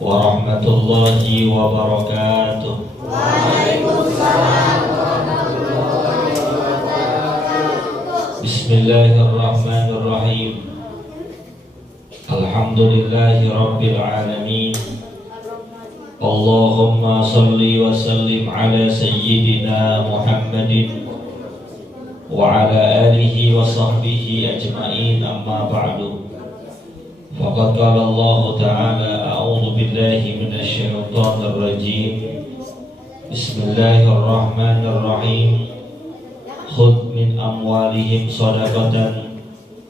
warahmatullahi wabarakatuh. Waalaikumsalam warahmatullahi wabarakatuh. Bismillahirrahmanirrahim. Alhamdulillahi rabbil alamin. Allahumma salli wa sallim ala sayyidina Muhammadin wa ala alihi wa sahbihi ajma'in, amma ba'du. Faqad qala Allah ta'ala, a'udzu billahi minasy syaithanir rajim. Bismillahirrahmanirrahim. Khudh min amwalihim shadaqatan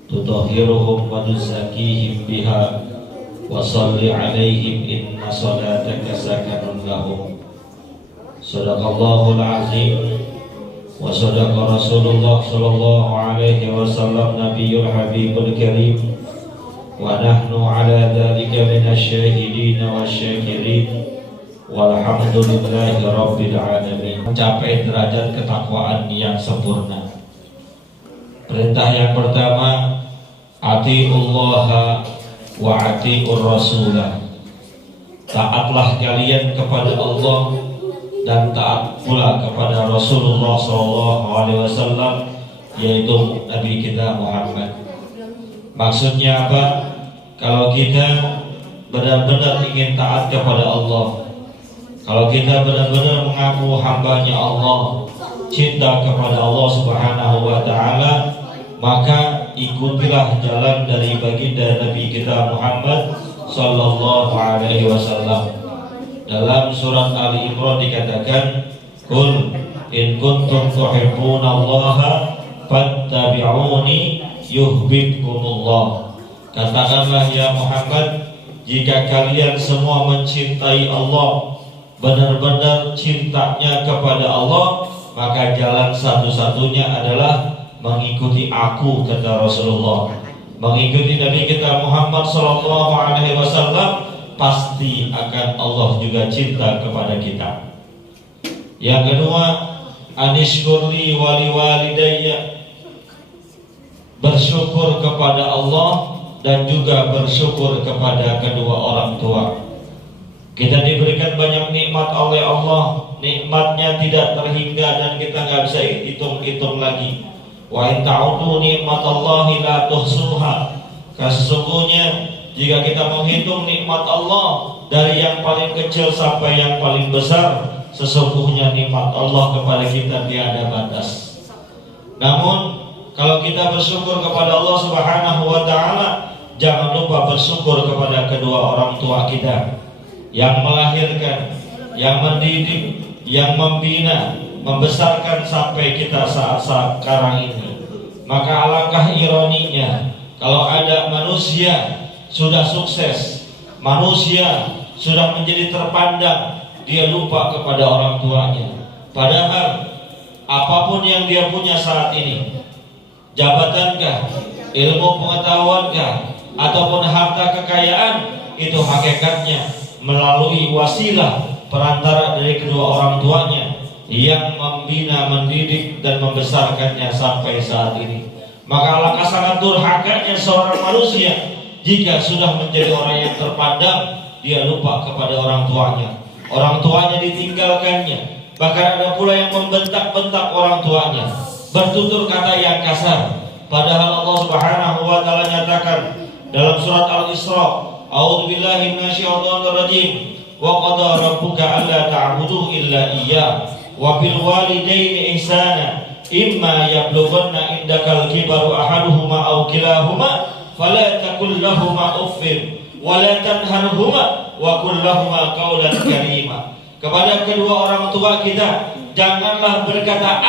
tutahhiruhum wa tuzakkihim biha wa shalli 'alaihim inna salataka sakanun lahum. Shadaqallahul azim wa shadaqa Rasulullah sallallahu alaihi wasallam nabiyyul habibul karim. Wa nahnu ala dhalika minasyahidin wasyakirin walhamdulillahi rabbil alamin. Mencapai derajat ketakwaan yang sempurna. Perintah yang pertama, atiullaha wa atiur rasulah. Taatlah kalian kepada Allah dan taat pula kepada Rasulullah SAW, yaitu Nabi kita Muhammad. Maksudnya apa? Kalau kita benar-benar ingin taat kepada Allah, kalau kita benar-benar mengaku hambanya Allah, cinta kepada Allah Subhanahu wa Ta'ala, maka ikutilah jalan dari baginda Nabi kita Muhammad sallallahu alaihi wasallam. Dalam surat Ali Imran dikatakan, "Qul in kuntum tuhibbunallaha fattabi'uni yuhibbukumullah." Katakanlah ya Muhammad, jika kalian semua mencintai Allah, benar-benar cintanya kepada Allah, maka jalan satu-satunya adalah mengikuti aku, kata Rasulullah. Mengikuti Nabi kita Muhammad sallallahu alaihi wasallam, pasti akan Allah juga cinta kepada kita. Yang kedua, anishkurli wali walidayya. Bersyukur kepada Allah dan juga bersyukur kepada kedua orang tua. Kita diberikan banyak nikmat oleh Allah, nikmatnya tidak terhingga dan kita nggak bisa hitung-hitung lagi. Wa in ta'udu nikmatallahi la tuhsuha. Sesungguhnya jika kita menghitung nikmat Allah dari yang paling kecil sampai yang paling besar, sesungguhnya nikmat Allah kepada kita tiada batas. Namun kalau kita bersyukur kepada Allah Subhanahu wa Ta'ala, jangan lupa bersyukur kepada kedua orang tua kita yang melahirkan, yang mendidik, yang membina, membesarkan sampai kita saat sekarang ini. Maka alangkah ironinya kalau ada manusia sudah sukses, manusia sudah menjadi terpandang, dia lupa kepada orang tuanya. Padahal apapun yang dia punya saat ini, jabatankah, ilmu pengetahuankah, ataupun harta kekayaan, itu hakikatnya melalui wasilah perantara dari kedua orang tuanya yang membina, mendidik, dan membesarkannya sampai saat ini. Maka alangkah sangat durhakanya seorang manusia jika sudah menjadi orang yang terpandang, dia lupa kepada orang tuanya. Orang tuanya ditinggalkannya. Bahkan ada pula yang membentak-bentak orang tuanya, bertutur kata yang kasar. Padahal Allah Subhanahu wa Ta'ala nyatakan dalam surat Al-Isra, "A'udzu billahi minasyaitonir rajim. Wa qada rabbuka alla ta'budu illa iyyah wa bil walidaini ihsana. Imma yablughanna indakal kibaru ahaduhuma aw kilahuma fala taqul lahumā uffin wa la tanharhumā wa qul lahumā qawlan karīmā." Kepada kedua orang tua kita, janganlah berkata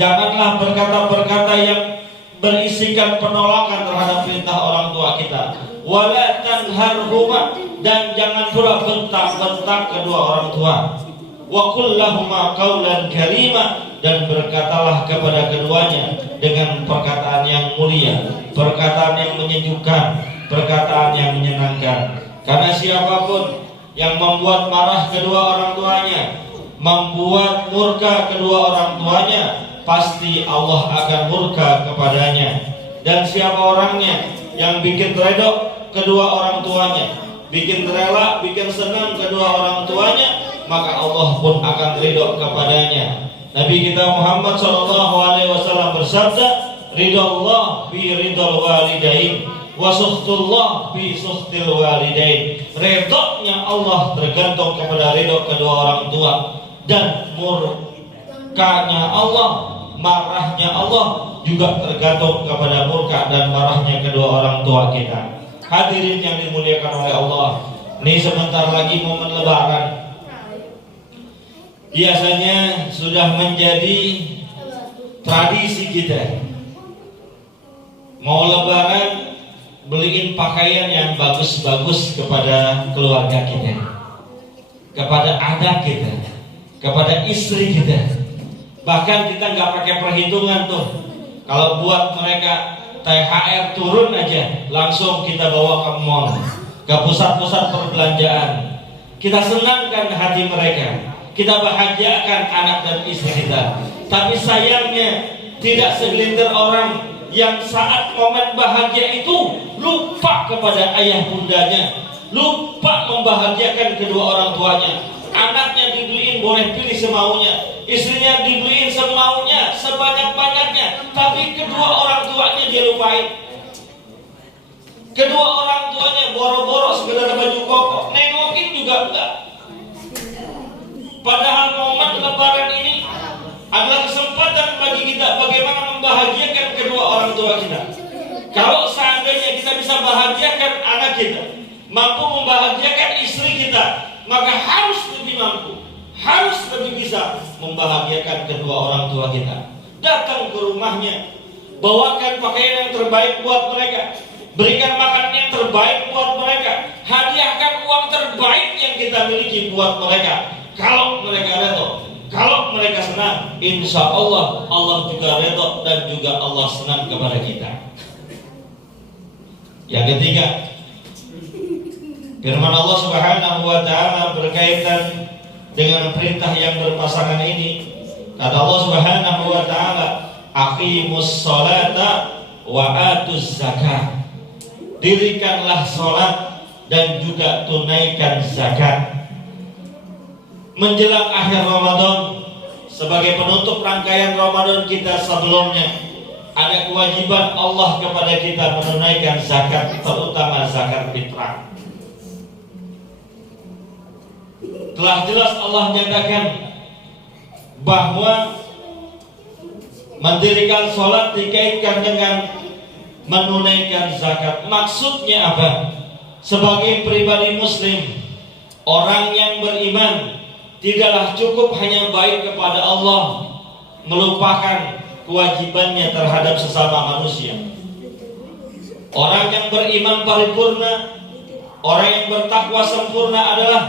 janganlah berkata-berkata yang berisikan penolakan terhadap perintah orang tua kita. Wala tanharhuma, dan jangan pula bentak-bentak kedua orang tua. Wa qul lahumā qawlan karīmā, dan berkatalah kepada keduanya dengan perkataan yang mulia, perkataan yang menyejukkan, perkataan yang menyenangkan. Karena siapapun yang membuat marah kedua orang tuanya, membuat murka kedua orang tuanya, pasti Allah akan murka kepadanya. Dan siapa orangnya yang bikin redok kedua orang tuanya, bikin rela, bikin senang kedua orang tuanya, maka Allah pun akan ridho kepadanya. Nabi kita Muhammad SAW bersabda, ridho Allah bi ridhol walidain, wa sukhtullah bi sukhtil walidain. Ridhonya Allah tergantung kepada ridho kedua orang tua, dan murkanya Allah, marahnya Allah juga tergantung kepada murka dan marahnya kedua orang tua kita. Hadirin yang dimuliakan oleh Allah, ini sebentar lagi momen Lebaran. Biasanya sudah menjadi tradisi kita, mau Lebaran beliin pakaian yang bagus-bagus kepada keluarga kita, kepada anak kita, kepada istri kita. Bahkan kita nggak pakai perhitungan tuh, kalau buat mereka THR turun aja, langsung kita bawa ke mall, ke pusat-pusat perbelanjaan. Kita senangkan hati mereka, kita bahagiakan anak dan istri kita. Tapi sayangnya tidak segelintir orang yang saat momen bahagia itu lupa kepada ayah bundanya, lupa membahagiakan kedua orang tuanya. Anaknya dibeliin boleh pilih semaunya, istrinya dibeliin semaunya, sebanyak-banyaknya, tapi kedua orang tuanya dia lupain. Kedua orang tuanya boro-boro sekedar baju koko, nengokin juga enggak. Padahal momen Lebaran ini adalah kesempatan bagi kita bagaimana membahagiakan kedua orang tua kita. Kalau seandainya kita bisa bahagiakan anak kita, mampu membahagiakan istri kita, maka harus lebih mampu, harus lebih bisa membahagiakan kedua orang tua kita. Datang ke rumahnya, bawakan pakaian yang terbaik buat mereka, berikan makanan yang terbaik buat mereka, hadiahkan uang terbaik yang kita miliki buat mereka. Kalau mereka redho, kalau mereka senang, insya Allah Allah juga redho dan juga Allah senang kepada kita. Yang ketiga, firman Allah Subhanahu wa Ta'ala berkaitan dengan perintah yang berpasangan ini. Kata Allah Subhanahu wa Ta'ala, aqimus sholata wa atuz zakat. Dirikanlah sholat dan juga tunaikan zakat. Menjelang akhir Ramadan, sebagai penutup rangkaian Ramadan kita sebelumnya, ada kewajiban Allah kepada kita menunaikan zakat, terutama zakat fitrah. Telah jelas Allah nyatakan bahwa mendirikan sholat dikaitkan dengan menunaikan zakat. Maksudnya apa? Sebagai pribadi muslim, orang yang beriman tidaklah cukup hanya baik kepada Allah, melupakan kewajibannya terhadap sesama manusia. Orang yang beriman paripurna, orang yang bertakwa sempurna adalah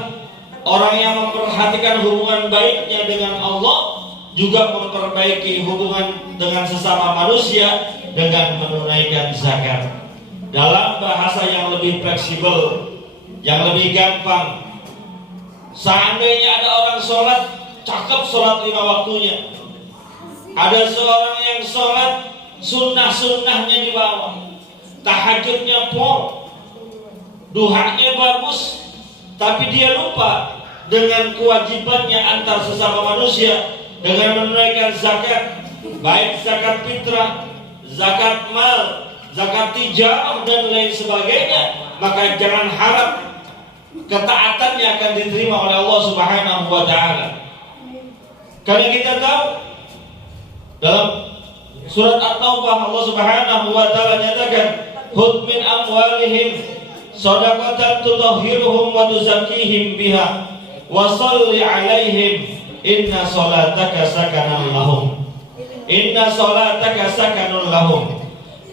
orang yang memperhatikan hubungan baiknya dengan Allah, juga memperbaiki hubungan dengan sesama manusia dengan menunaikan zakat. Dalam bahasa yang lebih fleksibel, yang lebih gampang, seandainya ada orang sholat, cakep sholat 5 waktunya, ada seorang yang sholat sunnah-sunnahnya di bawah, tahajudnya pol, duhanya bagus, tapi dia lupa dengan kewajibannya antar sesama manusia dengan menunaikan zakat, baik zakat fitrah, zakat mal, zakat tijarah dan lain sebagainya. Maka jangan harap ketaatannya akan diterima oleh Allah Subhanahu wa Ta'ala. Karena kita tahu dalam surat At-Taubah Allah Subhanahu wa Ta'ala nyatakan, "Khudh min amwalihim shadaqatan tutahhiruhum wa tuzakkihim biha wa shalli 'alaihim inna sholataka sakanun lahum." Inna sholataka sakanun lahum.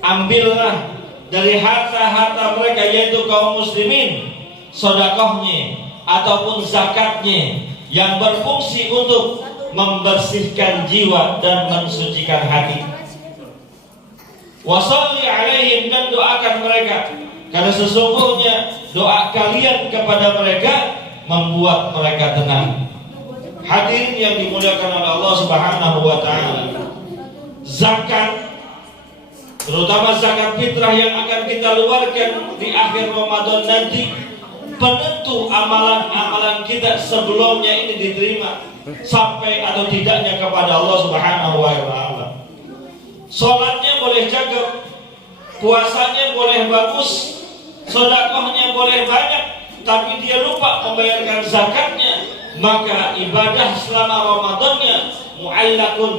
Ambillah dari harta-harta mereka, yaitu kaum muslimin, sedekahnya ataupun zakatnya yang berfungsi untuk membersihkan jiwa dan mensucikan hati. Wa shalli 'alaihim, dan doakan mereka, karena sesungguhnya doa kalian kepada mereka membuat mereka tenang. Hadirin yang dimuliakan oleh Allah Subhanahu wa Ta'ala, zakat, terutama zakat fitrah yang akan kita keluarkan di akhir Ramadan nanti, penentu amalan-amalan kita sebelumnya ini diterima sampai atau tidaknya kepada Allah Subhanahu wa taala. Salatnya boleh cakep, puasanya boleh bagus, sedekahnya boleh banyak, tapi dia lupa membayarkan zakatnya, maka ibadah selama Ramadannya mu'allakun,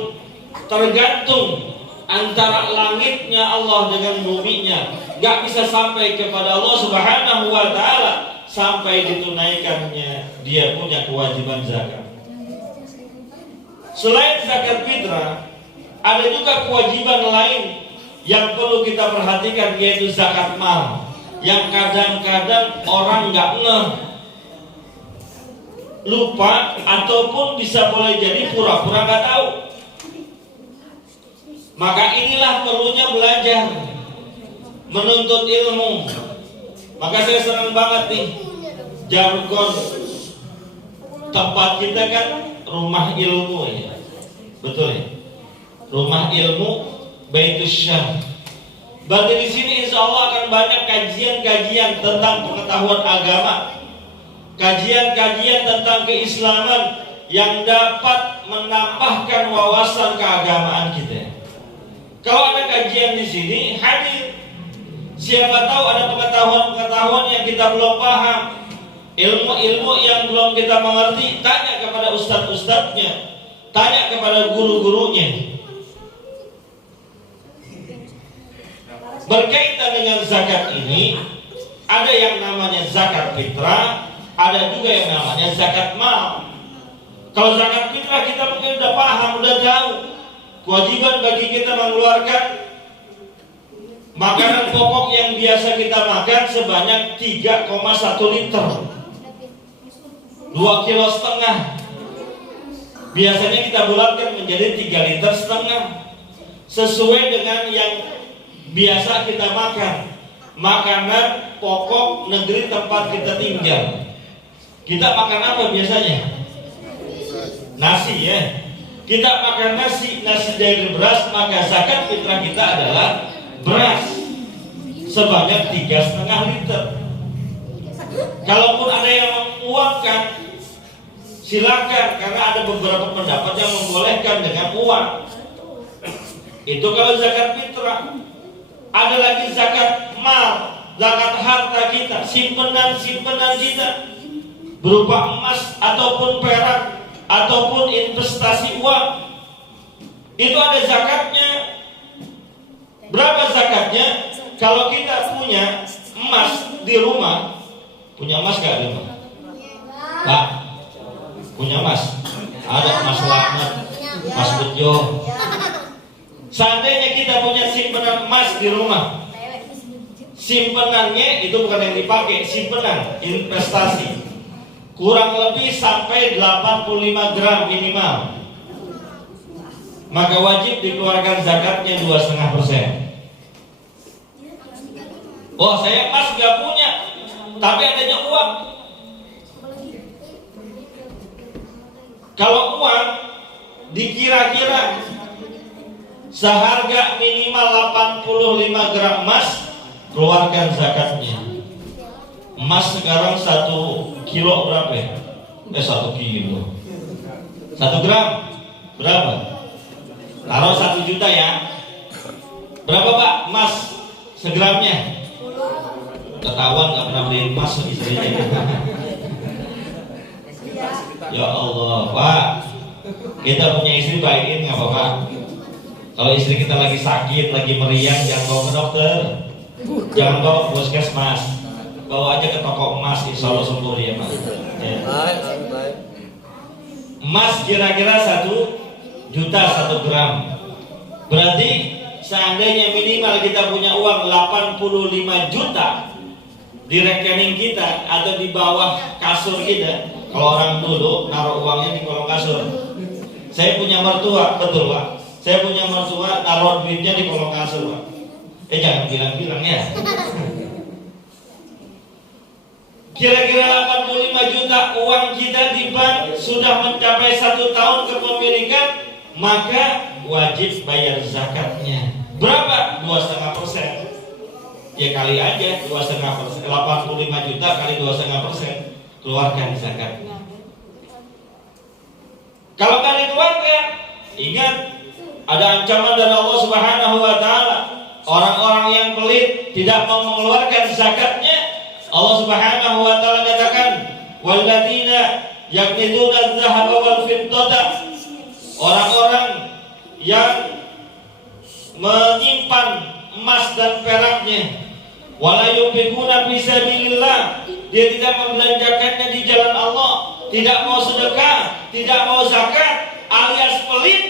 tergantung antara langitnya Allah dengan buminya, gak bisa sampai kepada Allah Subhanahu wa taala sampai ditunaikannya dia punya kewajiban zakat. Selain zakat fitrah, ada juga kewajiban lain yang perlu kita perhatikan, yaitu zakat mal, yang kadang-kadang orang gak ngeh, lupa, ataupun bisa boleh jadi pura-pura gak tahu. Maka inilah perlunya belajar, menuntut ilmu. Maka saya senang banget nih, jargon tempat kita kan rumah ilmu ya, betul ya, rumah ilmu Baitus Syam. Berarti di sini insya Allah akan banyak kajian-kajian tentang pengetahuan agama, kajian-kajian tentang keislaman yang dapat menambahkan wawasan keagamaan kita. Kalau ada kajian di sini, hadir. Siapa tahu ada pengetahuan-pengetahuan yang kita belum paham, ilmu-ilmu yang belum kita mengerti, tanya kepada ustadz-ustadznya, tanya kepada guru-gurunya. Berkaitan dengan zakat ini, ada yang namanya zakat fitrah, ada juga yang namanya zakat mal. Kalau zakat fitrah kita mungkin udah paham, udah tahu. Kewajiban bagi kita mengeluarkan makanan pokok yang biasa kita makan sebanyak 3,1 liter, 2,5 kilo. Biasanya kita bulatkan menjadi 3,5 liter, sesuai dengan yang biasa kita makan, makanan pokok negeri tempat kita tinggal. Kita makan apa biasanya? Nasi ya. Kita makan nasi dari beras, maka zakat fitrah kita adalah beras sebanyak 3,5 liter. Kalaupun ada yang menguangkan, silakan, karena ada beberapa pendapat yang membolehkan dengan uang. Itu kalau zakat fitrah. Ada lagi zakat mal, zakat harta kita, simpenan kita, berupa emas ataupun perak ataupun investasi uang. Itu ada zakatnya. Berapa zakatnya? Kalau kita punya emas di rumah, punya emas gak di rumah? Pak, punya emas? Ada emas lamat, emas bejo. Seandainya kita punya simpenan emas di rumah, simpenannya itu bukan yang dipakai, simpenan investasi, kurang lebih sampai 85 gram minimal, maka wajib dikeluarkan zakatnya 2,5%. Oh, saya emas gak punya, tapi adanya uang. Kalau uang dikira-kira seharga minimal 85 gram emas, keluarkan zakatnya. Emas sekarang 1 kilo berapa ya? 1 kilo 1 gram berapa? Taruh 1 juta ya. Berapa Pak emas segramnya? Ketahuan gak pernah beli emas istrinya. Ya Allah Pak, kita punya istri baikin gak apa-apa. Kalau istri kita lagi sakit, lagi meriang, jangan bawa ke dokter, jangan bawa ke puskesmas, bawa aja ke toko emas, insya Allah sembuh dia Mas. Ya. Emas kira-kira 1 juta 1 gram. Berarti seandainya minimal kita punya uang 85 juta di rekening kita atau di bawah kasur kita. Kalau orang dulu naruh uangnya di kolong kasur. Saya punya mertua, betul Pak. Saya punya mertua taruh duitnya di kolong kasur, Pak. Jangan bilang-bilang ya. Kira-kira 85 juta uang kita di bank sudah mencapai 1 tahun kepemilikan, maka wajib bayar zakatnya. Berapa? 2,5%. Ya kali aja 2,5%, 85 juta kali 2,5%, keluarkan zakatnya. Kalau nggak dikeluarkan, ingat ada ancaman dari Allah Subhanahu wa taala. Orang-orang yang pelit tidak mau mengeluarkan zakatnya, Allah Subhanahu wa taala katakan, "Walladzina yaknizuna adz-dzahaba wal fiddata." Orang-orang yang menyimpan emas dan peraknya, wala yunfiquna fi sabilillah, dia tidak membelanjakannya di jalan Allah, tidak mau sedekah, tidak mau zakat, alias pelit.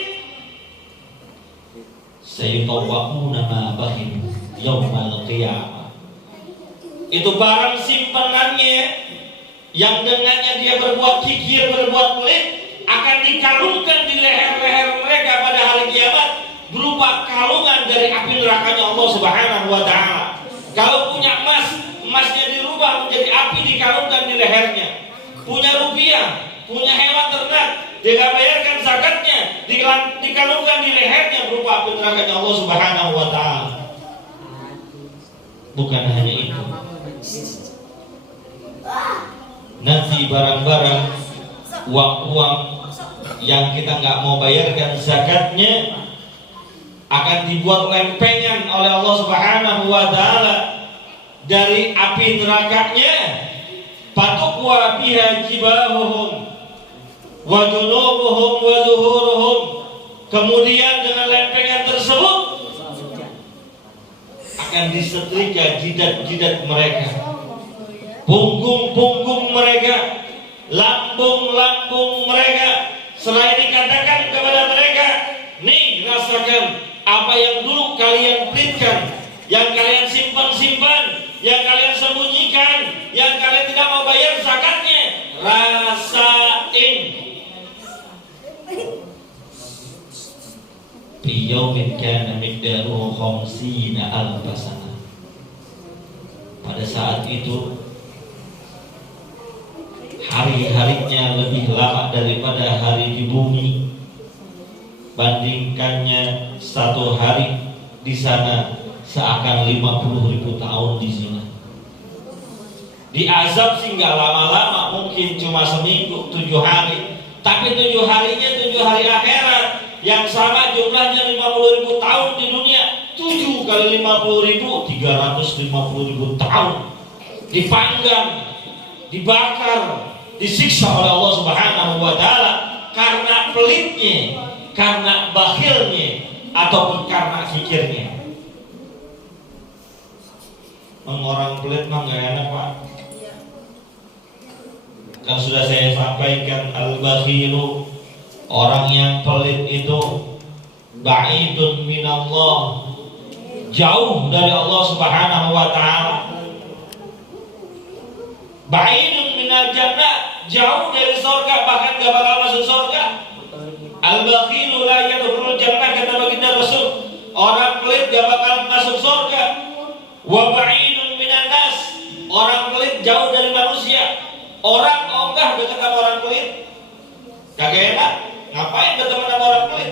Sayutawwa'una ma bakhilu yaumal qiyamah. Itu barang simpenannya yang dengannya dia berbuat kikir, berbuat pelit, akan dikalungkan di leher-leher mereka pada hari kiamat berupa kalungan dari api nerakanya Allah Subhanahu wa taala. Kalau punya emas, emasnya dirubah menjadi api, dikalungkan di lehernya. Punya rupiah, punya hewan ternak, dia gak bayarkan zakatnya, dikalungkan di lehernya berupa api nerakanya Allah Subhanahu wa taala. Bukan hanya itu, nanti barang-barang, uang-uang yang kita nggak mau bayarkan zakatnya akan dibuat lempengan oleh Allah Subhanahu wa taala dari api nerakanya. Fatuqwa biha jibahuhum wa junubuhum wa zuhuruhum. Kemudian dengan lempengan tersebut akan disetrika jidat-jidat mereka, punggung-punggung mereka, lambung-lambung mereka. Setelah dikatakan kepada mereka, nih rasakan apa yang dulu kalian pelitkan, yang kalian simpan-simpan, yang kalian sembunyikan, yang kalian tidak mau bayar zakatnya, rasain. Fi yaumin kana miqdaruhu 50 alf sanah. Pada saat itu hari-harinya lebih lama daripada hari di bumi. Bandingkannya satu hari di sana seakan 50.000 tahun di sini. Diazab sih nggak lama-lama, mungkin cuma seminggu, 7 hari. Tapi 7 harinya 7 hari akhirat, yang sama jumlahnya 50.000 tahun di dunia. 7 kali 50.000, 350.000 tahun. Dipanggang, dibakar, disiksa oleh Allah Subhanahu wa taala karena pelitnya, karena bakhilnya, ataupun karena kikirnya. Orang pelit mah gak enak, Pak. Kan sudah saya sampaikan, al-bakhilu, orang yang pelit itu ba'idun minallah, jauh dari Allah Subhanahu wa taala. Ba'idun minal jannah, jauh dari surga, bahkan gak bakal masuk surga. Al-bakhilu la yadkhulul jannah, kata baginda Rasul, orang pelit gak bakal masuk surga. Wa ba'idun minan nas, orang pelit jauh dari manusia. Orang ogah dekat sama orang pelit, kagak enak. Ngapain berteman sama orang pelit?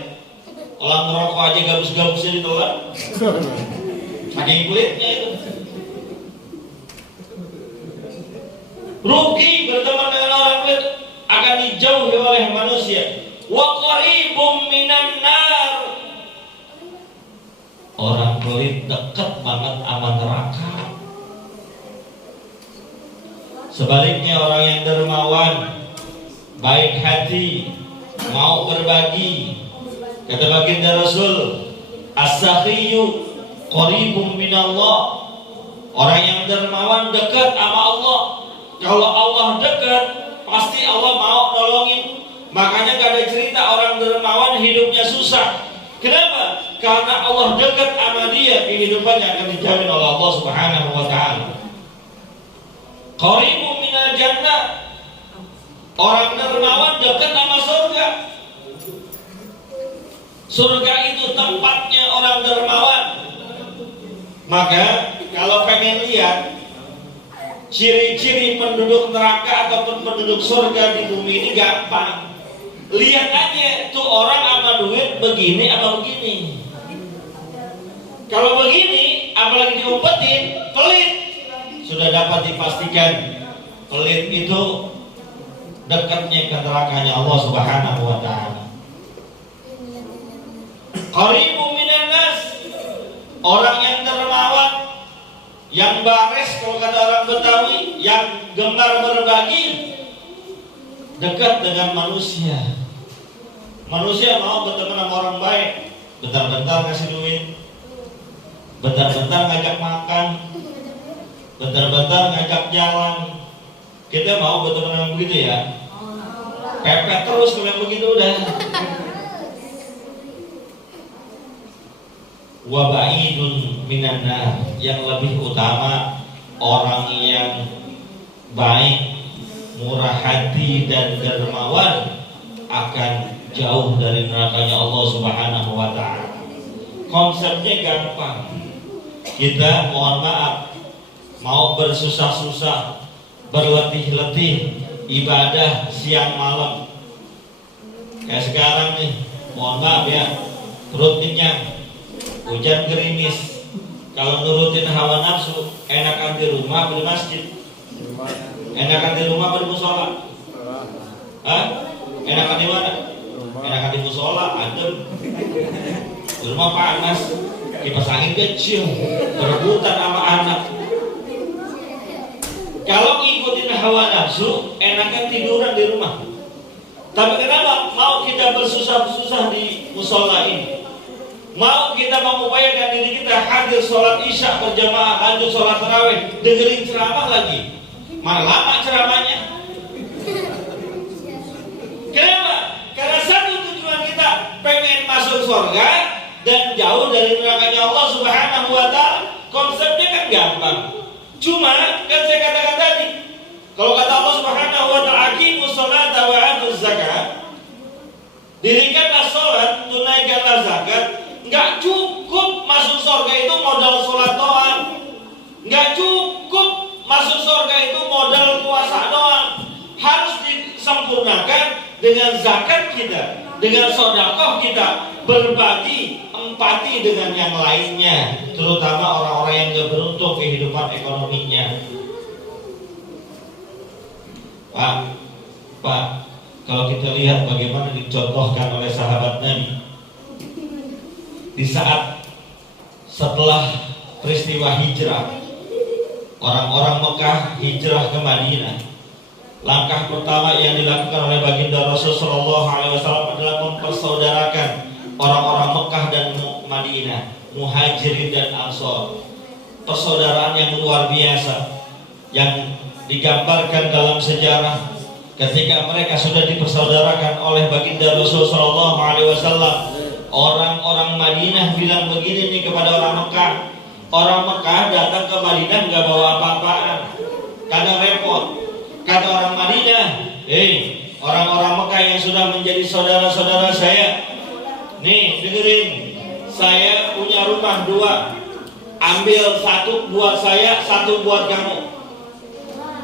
Orang ngerokok aja gabus-gabusnya ditelan. Saking pelitnya itu. Rugi berteman dengan orang pelit, akan dijauhi oleh manusia. Wa qaribum minan nar, orang pelit dekat banget sama neraka. Sebaliknya orang yang dermawan, baik hati, mau berbagi, kata baginda Rasul, as-sakhiyyu qaribum minallah, orang yang dermawan dekat sama Allah. Kalau Allah dekat, pasti Allah mau nolongin. Makanya gak ada cerita orang dermawan hidupnya susah. Kenapa? Karena Allah dekat sama dia, kehidupannya akan dijamin oleh Allah Subhanahu wa taala. Qaribun minal jannah, orang dermawan dekat sama surga. Surga itu tempatnya orang dermawan. Maka kalau pengen lihat ciri-ciri penduduk neraka ataupun penduduk surga di bumi ini gampang. Lihat aja tuh orang sama duit begini apa begini. Kalau begini, apalagi diumpetin, pelit sudah dapat dipastikan pelit itu dekatnya ke nerakanya Allah Subhanahu wa taala. Qaribun minan nas, orang yang dermawan, yang bares kalau kata orang Betawi, yang gemar berbagi, dekat dengan manusia. Manusia mau berteman sama orang baik, bentar-bentar ngasih duit, bentar-bentar ngajak makan, bentar-bentar ngajak jalan. Kita mau berteman dengan begitu ya? Pepet terus kalau yang begitu udah. Wa ba'idun minan nar, yang lebih utama orang yang baik, murah hati dan dermawan akan jauh dari nerakanya Allah Subhanahu wa taala. Konsepnya gampang. Kita mohon maaf mau bersusah-susah, berletih-letih ibadah siang malam. Kayak sekarang nih, mohon maaf ya, perut kenyang, hujan gerimis. Kalau nurutin hawa nafsu, enakan di rumah atau di masjid? Enakan di rumah atau di musola? Hah? Enakan di mana? Enakan di musola, adem. Di rumah panas, kipas angin kecil, berebutan sama anak. Kalau ngikutin hawa nafsu, enakan tiduran di rumah. Tapi kenapa mau kita bersusah-susah di musola ini? Mau kita mengupayakan diri kita hadir sholat isya berjamaah, hadir sholat tarawih, dengerin ceramah lagi. Mana lama ceramahnya? Kenapa? Karena satu tujuan kita pengen masuk surga dan jauh dari nerakanya Allah Subhanahu wa taala. Konsepnya kan gampang. Cuma kan saya katakan tadi, kalau kata Allah Subhanahu wa taala, aqimus sholata wa atuz zakat, dirikanlah sholat, tunaikanlah zakat. Nggak cukup masuk surga itu modal sholat doang. Nggak cukup masuk surga itu modal puasa doang. Harus disempurnakan dengan zakat kita, dengan sedekah kita, berbagi empati dengan yang lainnya, terutama orang-orang yang nggak beruntung kehidupan ekonominya. Pak, kalau kita lihat bagaimana dicontohkan oleh sahabat Nabi di saat setelah peristiwa hijrah, orang-orang Mekah hijrah ke Madinah. Langkah pertama yang dilakukan oleh baginda Rasulullah SAW adalah mempersaudarakan orang-orang Mekah dan Madinah, Muhajirin dan Ansor. Persaudaraan yang luar biasa yang digambarkan dalam sejarah ketika mereka sudah dipersaudarakan oleh baginda Rasulullah SAW. Orang-orang Madinah bilang begini nih kepada orang Mekah. Orang Mekah datang ke Madinah nggak bawa apa-apaan, kadang repot. Kata orang Madinah, orang-orang Mekah yang sudah menjadi saudara-saudara saya, nih dengerin, saya punya rumah 2, ambil 1 buat saya, 1 buat kamu.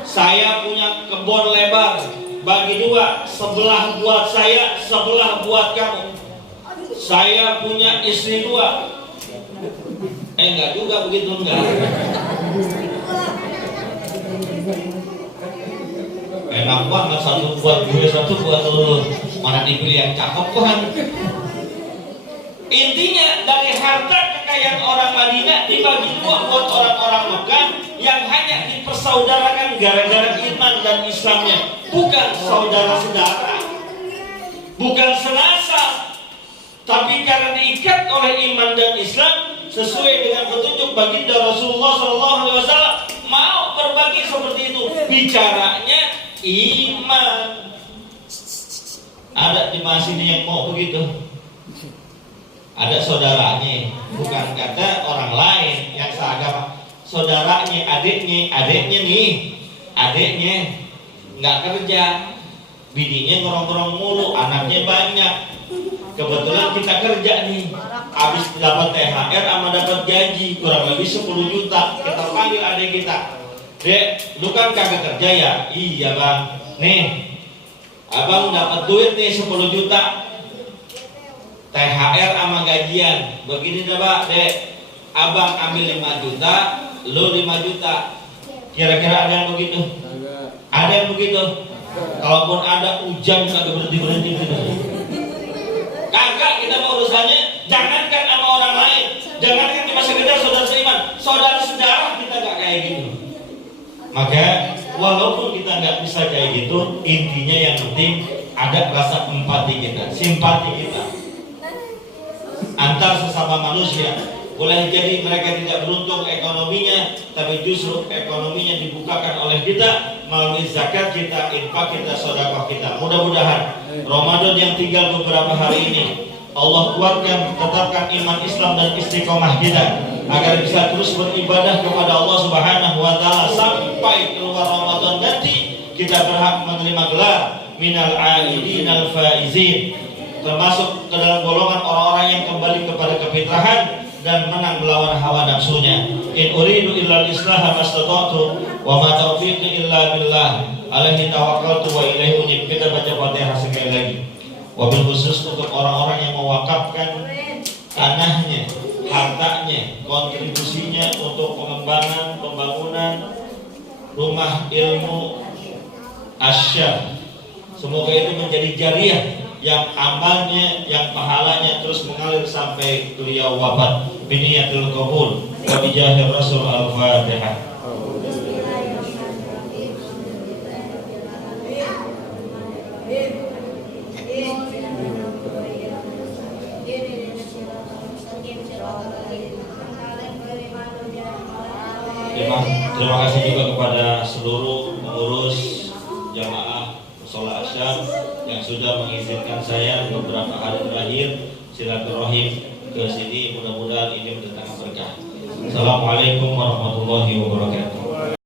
Saya punya kebun lebar, bagi 2, sebelah buat saya, sebelah buat kamu. Saya punya istri 2. Enggak juga begitu, enggak. Enak banget, 1 buat gue, 1 buat lu. Mana dipilih yang cakep kan? Intinya dari harta kekayaan orang Madinah dibagi 2 buat orang-orang Mekah yang hanya dipersaudarakan gara-gara iman dan Islamnya, bukan saudara-saudara, bukan senasab. Tapi karena diikat oleh iman dan Islam sesuai dengan petunjuk baginda Rasulullah SAW, mau berbagi seperti itu. Bicaranya iman. Ada di sini yang mau begitu. Ada saudaranya, bukan kata orang lain yang seagama. Saudaranya, adiknya nih, adiknya nggak kerja, bininya ngerong-ngerong mulu, anaknya banyak. Kebetulan kita kerja nih, habis dapat THR sama dapat gaji kurang lebih 10 juta. Kita panggil adik kita, Dek, lu kan kagak kerja ya? Iya bang, nih abang dapat duit nih 10 juta THR sama gajian. Begini dah pak, Dek, abang ambil 5 juta, lu 5 juta. Kira-kira ada yang begitu? Ada yang begitu? Kalaupun ada, ujang kagak berhenti gitu. Kagak, kita mau urusannya jangankan sama orang lain, jangankan cuma sekedar saudara seiman, saudara sedarah kita gak kayak gitu. Maka walaupun kita nggak bisa kayak gitu, intinya yang penting ada rasa empati kita, simpati kita antar sesama manusia. Boleh jadi mereka tidak beruntung ekonominya, tapi justru ekonominya dibukakan oleh kita melalui zakat kita, infak kita, sedekah kita. Mudah-mudahan Ramadan yang tinggal beberapa hari ini Allah kuatkan, tetapkan iman Islam dan istiqomah kita agar bisa terus beribadah kepada Allah Subhanahu wa taala sampai keluar Ramadan nanti kita berhak menerima gelar minal aidin al faizin, termasuk ke dalam golongan orang-orang yang kembali kepada kefitrahan dan menang melawan hawa nafsunya. In uridu illa al-islaha mastata'tu wa ma taufiqi illa billah alaihi tawakkaltu wa ilaihi unib. Kita baca Fatihah sekali lagi. Wabil khusus untuk orang-orang yang mewakafkan tanahnya, hartanya, kontribusinya untuk pengembangan, pembangunan rumah ilmu asyar. Semoga itu menjadi jariah yang amalnya, yang pahalanya terus mengalir sampai beliau wafat. Biniyatul qabul wa bijahir Rasul al-Fatihah. Terima kasih juga kepada seluruh pengurus jamaah sholat asyam yang sudah mengizinkan saya beberapa hari terakhir silaturahim ke sini. Mudah-mudahan ini mendatangkan berkah. Assalamualaikum warahmatullahi wabarakatuh.